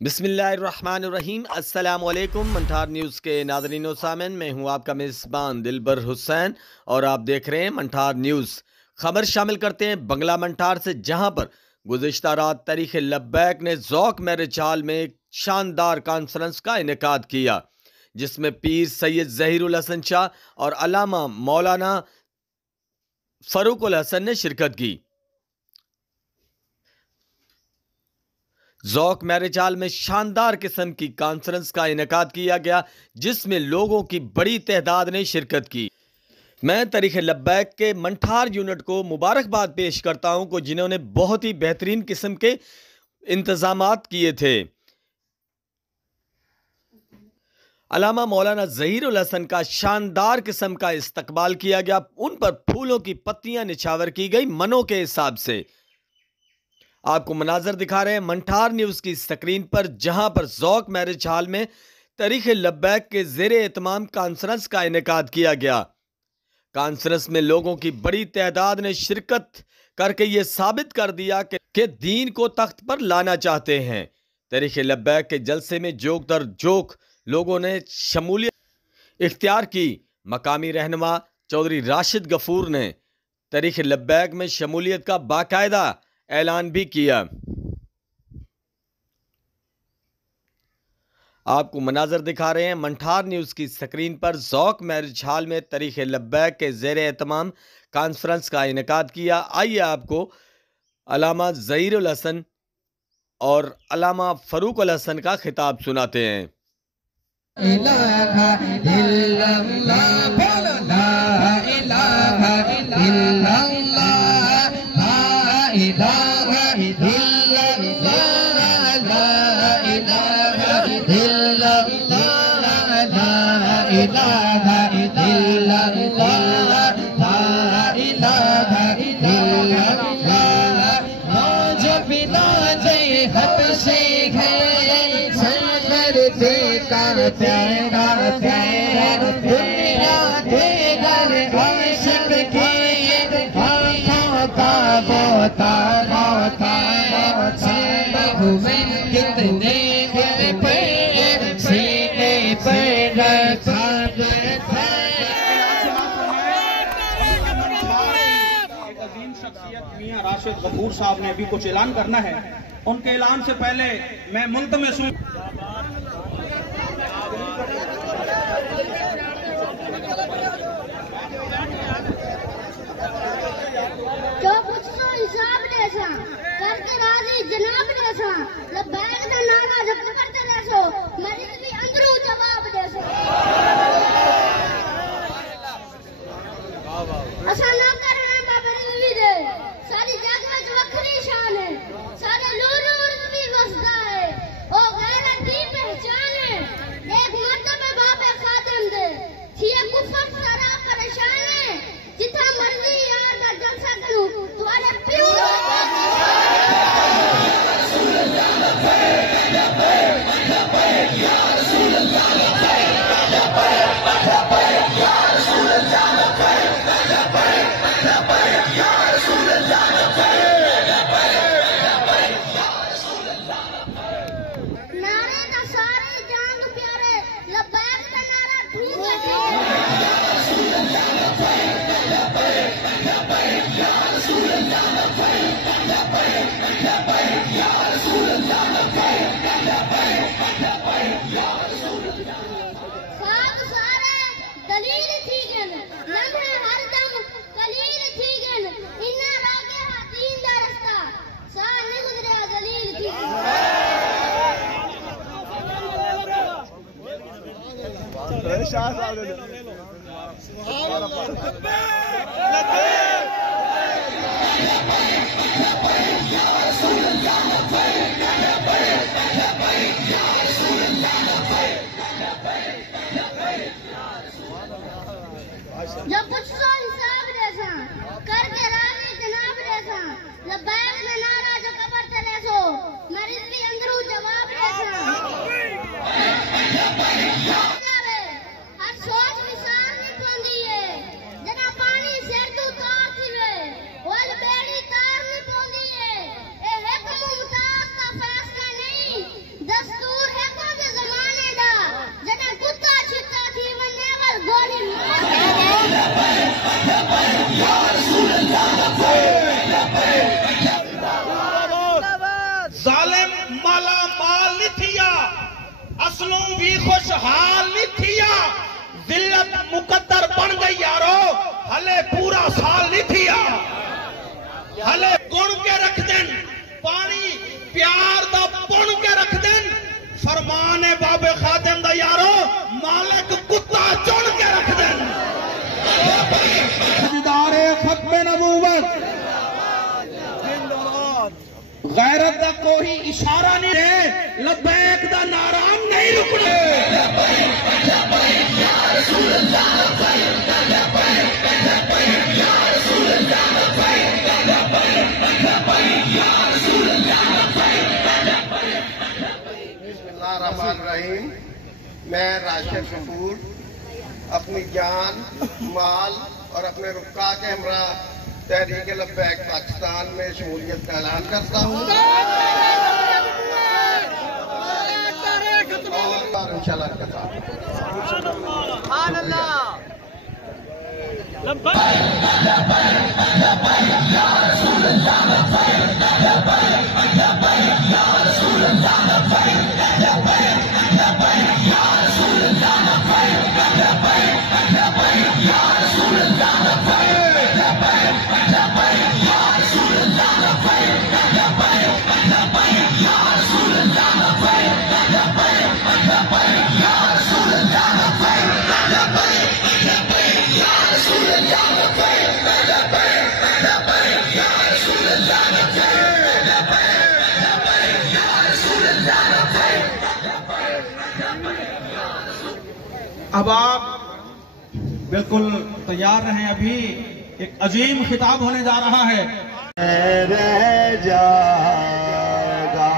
बिस्मिल्लाहिर्रहमानिर्रहीम। अस्सलाम वालेकुम। मंठार न्यूज़ के नाज़रीन व सामिन, मैं हूं आपका मेज़बान दिलबर हुसैन और आप देख रहे हैं मंठार न्यूज़। खबर शामिल करते हैं बंगला मंठार से, जहां पर गुज़िश्ता रात तारीख़ लब्बैक ने ज़ौक़ मैरिज हॉल में एक शानदार कॉन्फ्रेंस का इनेकाद किया, जिसमें पीर सैयद ज़हीरुल हसन शाह और अल्लामा मौलाना फ़रूकुल हसन ने शिरकत की। ज़ौक़ मैरिज हॉल में शानदार किस्म की कॉन्फ्रेंस का इनेकाद किया गया, जिसमें लोगों की बड़ी तादाद ने शिरकत की। मैं तारीख़ लब्बैक के मंठार यूनिट को मुबारकबाद पेश करता हूं को जिन्होंने बहुत ही बेहतरीन किस्म के इंतजामात किए थे। अल्लामा मौलाना ज़हीरुल हसन का शानदार किस्म का इस्तकबाल किया गया, उन पर फूलों की पत्तियां निछावर की गई मनों के हिसाब से। आपको मनाजर दिखा रहे हैं मंठार न्यूज़ की स्क्रीन पर, जहां पर ज़ौक़ मैरिज हॉल में तारीख़ लब्बैक के ज़ेरे एहतमाम कॉन्फ्रेंस का इनेकाद किया गया। कॉन्फ्रेंस में लोगों की बड़ी तादाद ने शिरकत करके ये साबित कर दिया कि दीन को तख्त पर लाना चाहते हैं। तारीख़ लब्बैक के जलसे में जोक दर जोक लोगों ने शमूलियत इख्तियार की। मकामी रहनुमा चौधरी राशिद गफूर ने तारीख़ लब्बैक में शमूलियत का बाकायदा ऐलान भी किया। आपको मनाजर दिखा रहे हैं मंठार न्यूज़ की स्क्रीन पर, ज़ौक़ मैरिज हॉल में तारीख़ लब्बैक के ज़ेरे एहतमाम कॉन्फ्रेंस का इनेकाद किया। आइए आपको अल्लामा ज़हीरुल हसन और अल्लामा फ़रूकुल हसन का खिताब सुनाते हैं। मियां राशिद गफूर साहब ने भी कुछ ऐलान करना है। उनके ऐलान से पहले मैं मुल्क में जो कुछ तो हिसाब लेसा करके राजी जनाब लेसा लब्बैक दा नारा जब करते लेसो मरीज भी अंदरू जवाब देसो। असा ना करना बाबा रिजवी दे सारी जग में वखरी शान है, सारे लूरू भी वसदा है, ओ गैरत दी पहचान है। एक मर्तबे बाबे खादिम दे थिए कुफर सारा परेशान है, जिथा मर्जी यार दा जलसा करूं तुम्हारे प्यो नारे दा सारी जान प्यारे लब्बैक दा नारा ठीक साहब सारे दलील ठीक है, लम्हे हरदम कलील ठीक है, इन्ना रागे हा दीन दा रास्ता सा नहीं गुजरे दलील ठीक जब कुछ तो हिसाब देसा करके राजी जनाब देसा लब्बैक दा नारा जो कबर चले सो मरीज भी अंदरू जवाब देसा। हर सोच विचार नहीं पांदी है, जना पानी सिर तू तार थीवे ओल बेड़ी तार नहीं पांदी है। ए एक मुमताज का फैसला नहीं, दस माला माल लिथिया असलों भी खुशहाल लिथिया जिल्लत मुकद्दर बन गई यारो हले पूरा साल लिथिया हले गुण के रख देन पानी प्यार दा पुण के रख देन फरमान है बाबे खादिम दा यारो मालिक कुत्ता चुन के रख देन खरीदारे खत्मे नबूवत गैरत का कोई इशारा नहीं है लब्बैक दा नाराम नहीं रुकने बिस्मिल्लाहिर्रहमानिर्रहीम। मैं राशिद कपूर अपनी जान माल और अपने रुक्का के हमरा तहरीक लब्बैक पाकिस्तान में शमूलियत का ऐलान करता हूँ और इंशाल्लाह करता अब आप बिल्कुल तैयार रहें अभी एक अजीम खिताब होने जा रहा है रह जाएगा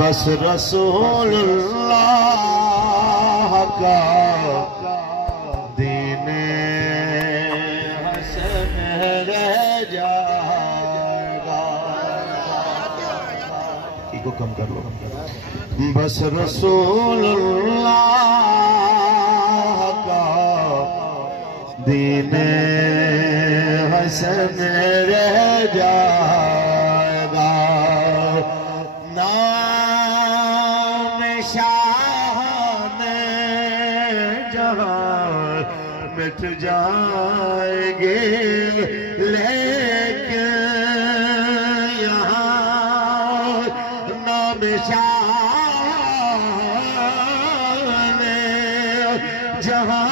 बस रसूलुल्लाह का दीने हसन रह जाएगा इसको कम कर लो बस रसूलुल्लाह का दीने हसन रह जाएगा नाम शान जहां मिट जाएंगे लेकिन यहाँ नाम शान जहां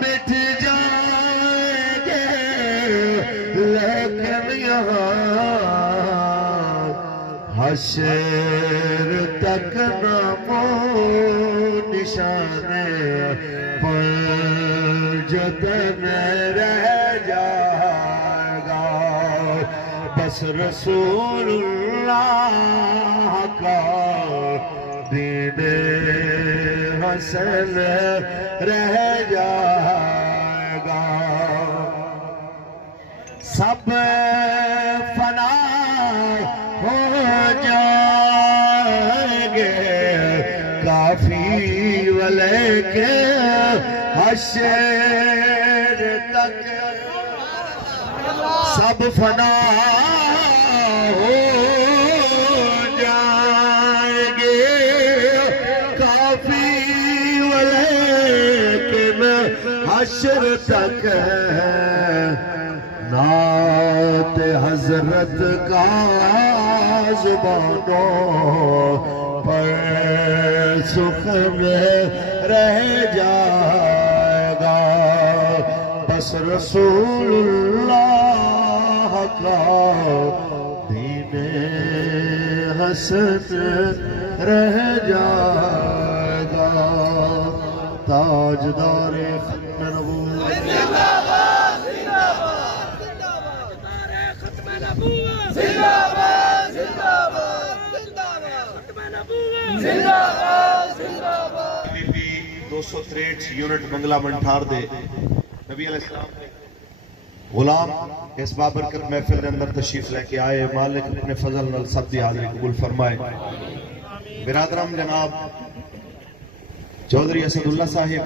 मिट जाएंगे लेकिन यहाँ हशर तक नामो निशाने पर जतन रह जाएगा बस रसूलुल्लाह का दीने हसन रह जाएगा सब फना हो जाएंगे काफी वाले के हशर तक सब फना हो जाएंगे काफी वाले के हशर तक नात हजरत का जुबानों पर सुख में रह जाएगा बस रसूलुल्लाह का दीने हसन रह जाएगा ताजदार बीबी 263 यूनिट बंगला मंठार दे नबी अलैहिस्सलाम गुलाम इस बाबरकत महफिल के अंदर तशरीफ लेके आए मालिक अपने फजल नाल सब दी हाज़िरी कबूल फरमाए बिरादरम जनाब चौधरी असदुल्ला साहिब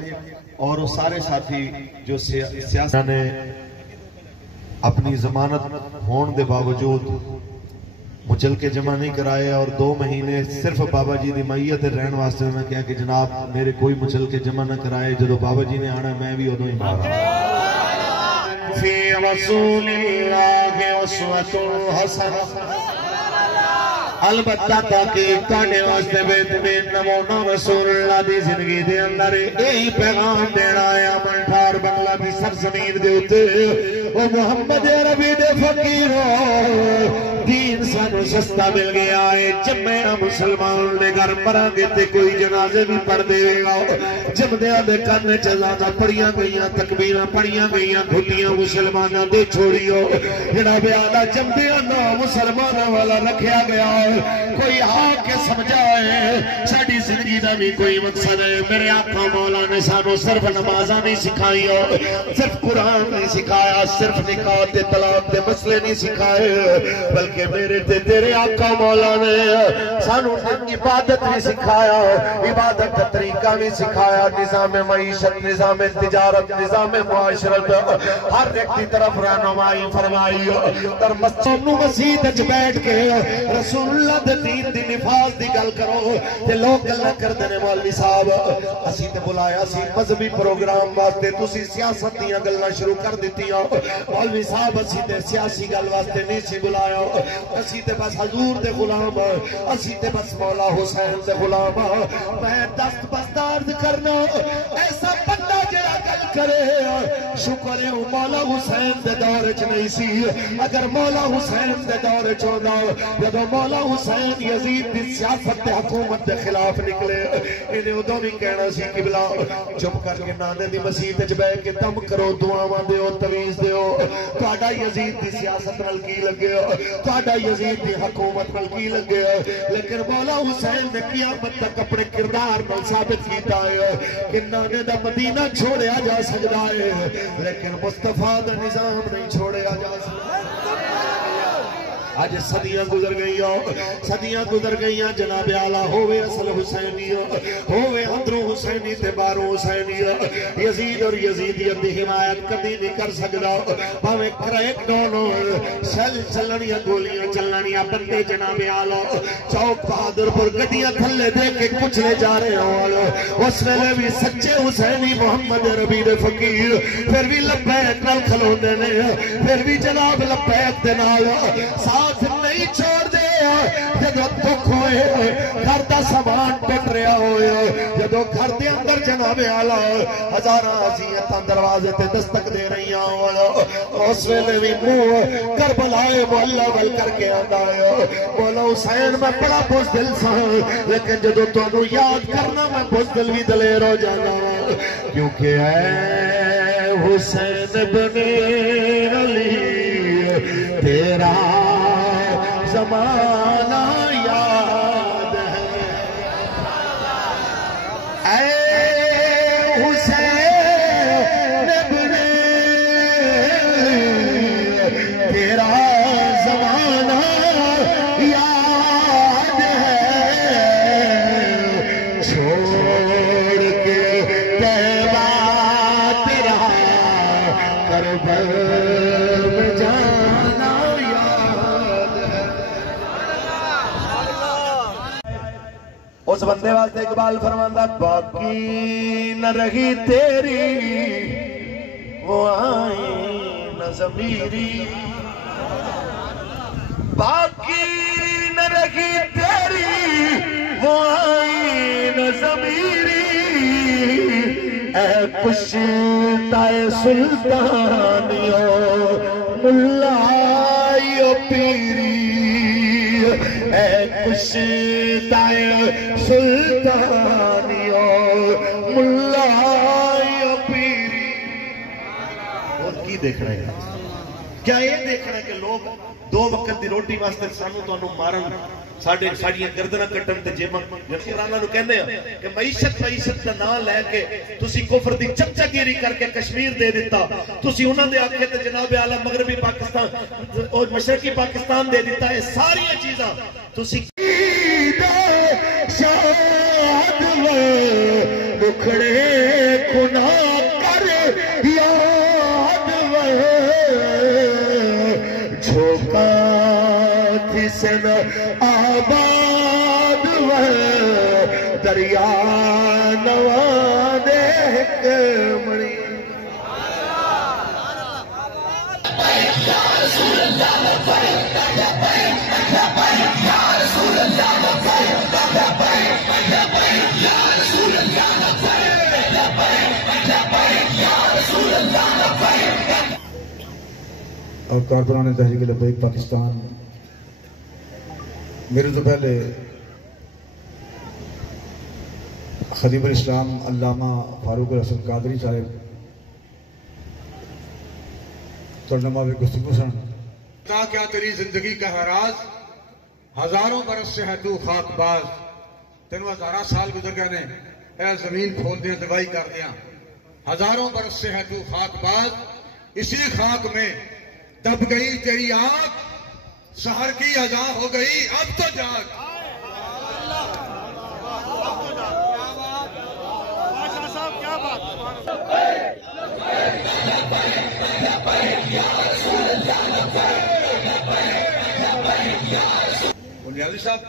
और वो सारे साथी जो सियासत ने अपनी जमानत होने के बावजूद मुचल के जमा नहीं कराए और 2 महीने सिर्फ बाबा जी की मैयत रहन वास्ते मैं कहा कि जनाब मेरे कोई मुचल के जमा ना कराए, जो बाबा जी ने आना मैं भी उदों ही मारा। अलबत्ता ताकि ताने वास्ते बेतबीन नमूना रसूलुल्लाह दी जिंदगी दे अंदर यही पैगाम देना आया मंठार बंगला दी सरजमीन दे उत्ते ओ मोहम्मद अरबी दे फकीरो दीन सानू सस्ता मिल गया है। जम्मे मुसलमान दे घर मरांगे ते कोई जनाजे भी पढ़ देगा, जमदियां दे कन्न च ज़ादा पढ़ियां गईयां तकबीरां पढ़ियां गईयां घुटियां मुसलमानां दे छोड़ियो जेड़ा ब्याह जमदियां ना मुसलमानां वाला रखा गया। कोई आके समझाए साडी जिंदगी का भी कोई मकसद है। मेरे आका मौला ने सानू सिर्फ नमाजा नहीं सिखाई, सिर्फ कुरान नहीं सिखाया, सिर्फ निकाह ते तलाक दे मसले नहीं सिखाए, बल्कि मेरे ते तेरे आका मौला ने सानू इबादत भी सिखाया, इबादत का तरीका भी सिखाया, निजाम मईशत, निजाम तिजारत, निजाम मुआशरत हर एक की तरफ रहनुमाई फरमाई। तर मस्जिद च बैठ के रसूलुल्लाह दे दीन दी निफाज दी गल करो ते लोग गल्लां करदे ने मौलवी साहब असी ते बुलाया सी मजहबी प्रोग्राम वास्ते, तुसी सियासत दीयां गल्लां शुरू कर दित्तियां। मौलवी साहब असी ते सियासी गल वास्ते नहीं सी बुलाया, असी ते बस हजूर दे गुलाम, असी ते बस मौला हुसैन दे गुलाम। मैं दस्त बस्तार करना ऐसा बंदा जेड़ा गल करे शुक्र है मौला हुसैन दे दौर च नहीं सी। अगर मौला हुसैन दे दौर च होंदा, जदों मौला हुसैन यजीद की सियासत ते हुकूमत के खिलाफ निकले, इन्हें उदों भी कहना सी कि बिला चुप करके नाने दी मसीत च बैठ के दम करो, दुआवां दिओ, तवीज दिओ, तुहाडा यजीद की सियासत नाल की लगे, तुहाडा यजीद की हुकूमत नाल की लगे। लेकिन मौला हुसैन ने क़यामत तक अपने किरदार नाल साबित कीता है कि नाने दा मदीना छोड़िया जा सकदा है, लेकिन मुस्तफा दा निजाम नहीं छोड़िया जा सकदा। आज सदियां गुजर गई जनाब आला होवे असल हुसैनी होवे अंदरों हुसैनी ते बाहरों हुसैनी, यजीद और यजीदियत की हिमायत कभी नहीं कर सकता। भावे क्रैक डाउन सेल चलनिया गोलियां चलनिया बंदे जनाब आला चौक बहादुरपुर गड्डियां थल्ले दे के कुचले जा रहे हो, उस वेले भी सच्चे हुसैनी मोहम्मद रबी दे फकीर फिर भी लब्बैक नाल खलोंदे ने, फिर भी जनाब लब्बैक दे नाल नहीं छोड़ दे। जदों दुख होए घर का सामान पिट रहा होए, जदों घर के अंदर जनाब आला हजारां अज़ियतां दरवाजे ते दस्तक दे रही हो, उस वेले भी मुंह करबलाए मोहल्ला वल करके आंदा है मौला हुसैन मैं बड़ा बुज़दिल सा, लेकिन जदों तुहानू याद करना मैं बुज़दिल भी दलेर हो जाना, क्योंकि ऐ हुसैन बने अली तेरा ज़माना याद है। ऐ हुसैन बने तेरा ज़माना याद है, छोड़ के तैबा तेरा करबल में जाना उस बंदे वास्ते इकबाल फरमांदा बाकी न रही तेरी वो आई न ज़मीरी, बाकी न रही तेरी वो आई न ज़मीरी, ऐ पुश्ताए सुल्तानियो मुल्लायो पीरी, ऐ पुश्ताए सुल्तानियो मुल्लायो पीरी। और की देख रहे हैं? क्या ये देख रहे हैं कि लोग 2 वक्त की रोटी वास्ते सानू तुहानू मारन, साडे साडियां गर्दनां कट्टन ते जेबां इमरानां नू कहंदे आ कि मईशत दा नाम लैके तुसी कुफर दी चमचागिरी करके कश्मीर दे दिता, तुसी उन्हां दे आखे ते जनाब आला मगरबी पाकिस्तान और मशरकी पाकिस्तान दे दिता। ये सारी चीज़ां तुसी शाद मुखड़े खुना कर याद झोंका किसन आबाद वह दरिया नवा दे मणी और कारकुनान तहरीक लब्बैक पाकिस्तान मेरे तो पहले खतीबुल इस्लाम अल्लामा फारूक हसन कादरी साहब तर्जुमा में गुफ्तगू सन। क्या तेरी जिंदगी का हराज हजारों बरस से है तू खाकबाज तेन हजारा साल गुजर गए ने ऐ जमीन खोल दिया दवाई कर दिया हजारों बरस से है तू खाकबाज इसी खाक में दब गई तेरी आंख शहर की अजा हो गई अब तो जाग। बुनियादी साहब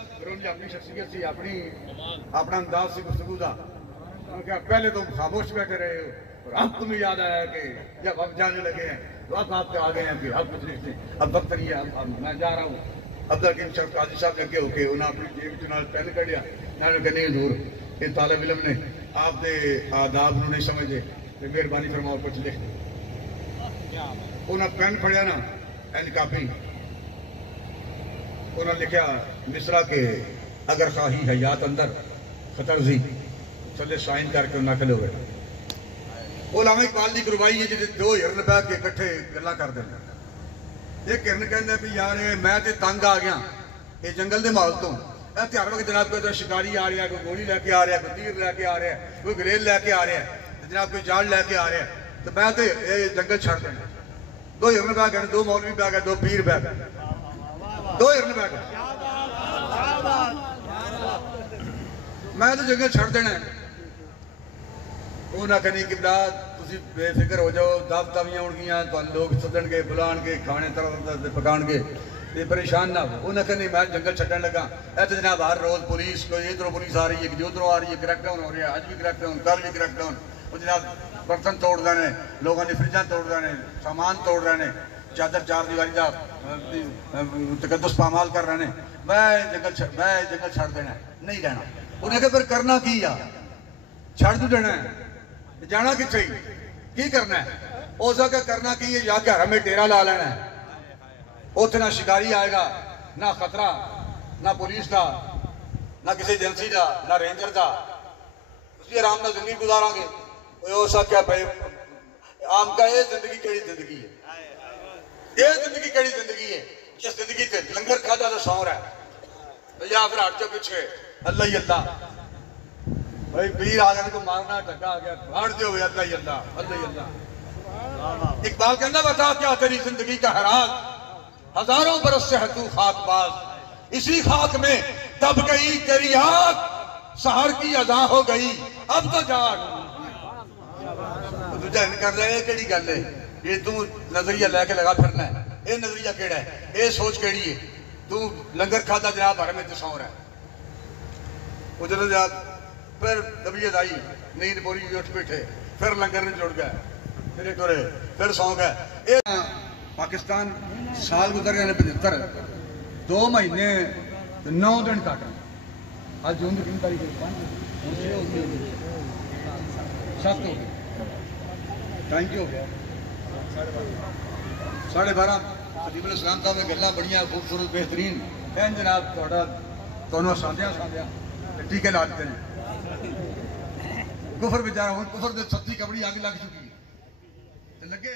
अपनी शख्सियत से अपना अंदाज से गुफ्तगू था क्या पहले तुम खामोश बैठे रहे हो और अब तुम्हें याद आया कि जब अब जाने लगे हैं तो अब आपके आ गए हैं कि अब कुछ नहीं अब वक्त नहीं है अब मैं जा रहा हूँ अब तक इन शख्स काजी साहब लगे होके उन्हें अपनी जेब चुनाव पेन कढ़िया नहीं दूर ये तालिब इलम ने आपके आदाब नहीं समझे मेहरबानी फरमाओ कुछ लिख उन्हें पेन फड़िया ना एन कापी उन्हें लिखा मिसरा के अगर खाही हयात अंदर खतर जी चले साइन करके नकल हो गए उलामा इकबाल की गुरबाई है जिसे दो हिरन बह के इकट्ठे गल्लां कर देना एक हिरन कहते भी यार मैं तो तंग आ गया ये जंगल के माहौल तो ध्यान रखो जनाब कोई शिकारी आ रहा है कोई गोली लैके आ रहा है कोई तीर लैके आ रहा है कोई गलेल लैके आ रहा है जनाब कोई जाल लैके आ रहा है तो मैं तो ये जंगल छड़ देना दो हिरन बह गए दो मौलवी बह गए दो पीर बह गए दो हिरन बह गए मैं तो जंगल छड़ देना उन्हें कहनी कि तुम बेफिक्र हो जाओ दब तवियां होंगियां लोग सदनगे बुलाणगे खाने तरह पकाणगे परेशान ना हो उन्हें कहनी मैं जंगल छड्डन लगा इतने जनाब हर रोज पुलिस कोई इधरों पुलिस आ रही है उधरों आ रही है क्रैकडाउन हो रहा है अज भी क्रैकडाउन कल भी क्रैकडाउन वो जनाब बर्तन तोड़ रहे हैं लोगों की फ्रिजा तोड़ रहे हैं सामान तोड़ रहे हैं चादर चार दीवारी का तकद्दुस पामाल कर रहे हैं मैं जंगल छड़ देना नहीं रहना उन्हें कहा फिर करना की आ छड़ तू देना है जाना किथे की करना है हो सके करना की है या घर में डेरा ला लेना है उत्थे ना शिकारी आएगा ना खतरा ना पुलिस का ना किसी एजेंसी का ना रेंजर का उसी आराम से जिंदगी गुजारांगे हो सके भाई आम का ये जिंदगी केड़ी जिंदगी है ये जिंदगी केड़ी जिंदगी है जिस जिंदगी से लंगर खादा तो सौर है या फिर हट जाओ पीछे अल्लाह ही अल्लाह भाई पीर आ गया तो मारना ढक्का आ गया हट जाओ अल्लाह ही अल्लाह अल्लाह ही अल्लाह। इकबाल कहना बता क्या तेरी जिंदगी का हराज हजारों बरस से है तू खाकबाज इसी खाक में दब गई तेरी आग शहर की अदा हो गई अब तो जाग। दूजा कर रहा है केड़ी गल है ये तू नजरिया लैके लगा फिरना है ये नजरिया केड़ा है ये सोच केड़ी है तू लंगर खाता जनाब भर में तो सौ रहा है वो जो फिर तबीयत आई नींद पूरी उठ बैठे फिर लंगर में जुड़ गया फिर एक फिर सौ गए। पाकिस्तान साल गुजर गए 75 2 महीने 9 दिन काट आज जून की 3 तारीख 7 हो गए टाइम हो गया 12:30 खतीबुल इस्लाम साहब ने गल्लां बड़ियां खूबसूरत बेहतरीन एन जनाब तुहानू सादिया टीके ला देते हैं कुफर बेचारा कुफर 36 कबड़ी आग लग चुकी है लगे